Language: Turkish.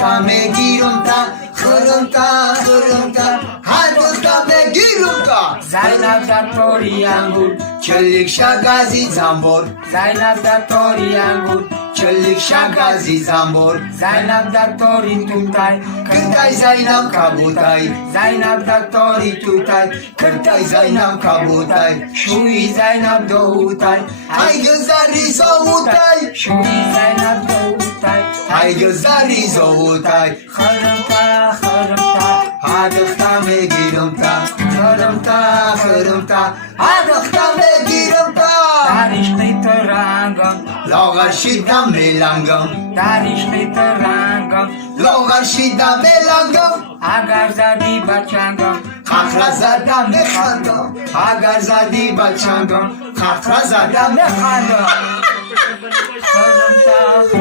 Hadıkta megirumta, hırımta, hadıkta megirumta. Zainab datori angur, Çölük şagazi zambor, Zainab datori angur, çölük şagazi zambor. Zainab datori tutaj, Kırtay Zaynab kabutay, Zainab datori tutaj, kırtay Zaynab kabutay. Şui Zainab doğutay, Ay gözleri soğutay, Şui Zainab doğutay, ay gözleri soğutay. Hırımta, Hadıkta megirumta, hırımta, hadıkta megirumta. Tarihli terangam, Logar şida melangam, tarihli terangam, logar şida melangam. Agar zadi bachangam, Kakrazada mekhandam, agar zadi bachangam, kakrazada mekhandam. Hırımta,